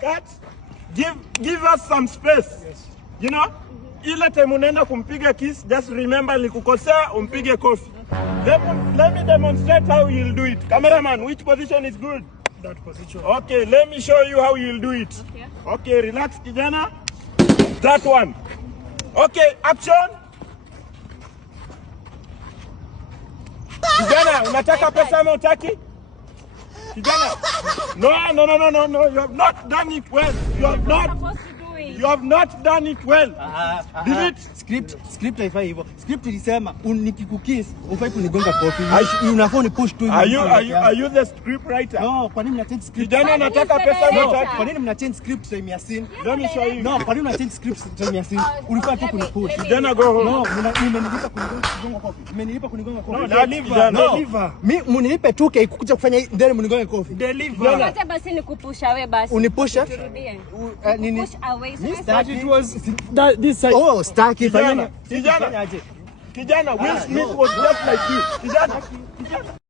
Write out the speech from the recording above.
Cut. Give us some space. Yes. You know? Ile time unaenda kumpiga kiss, just remember nilikukosea umpige kofi. Let me demonstrate how you'll do it. Cameraman, which position is good? That position. Okay, let me show you how you'll do it. Okay, relax kijana. That one. Okay, action. Kijana, unataka pesa ama utaki? Kijana. No. You have not done it well. You have not done it well. Delete. Script haifai hivyo. Script ilisema nikikukiss ufai kunigonga kofi. Unafaa unipush tu. Are you the script writer? No, kwa nini mna change script? Kijana anataka pesa ama utaki? Kwa nini mna change script time ya scene? Let me show you. No, kwa nini mna change script time ya scene? Ulifaa tu kunipush. Kijana go home. No, nimenipa kunigonga kofi. Nimenipa kunigonga kofi. No, deliver. Mimi mnilipe 2K kukuja kufanya then mnigonge kofi. Deliver. Acha basi nikupusha wewe basi. Unipusha? Nini? Push away. It was this side. Oh, staki fanya. Kijana, Will Smith was just like you. Kijana.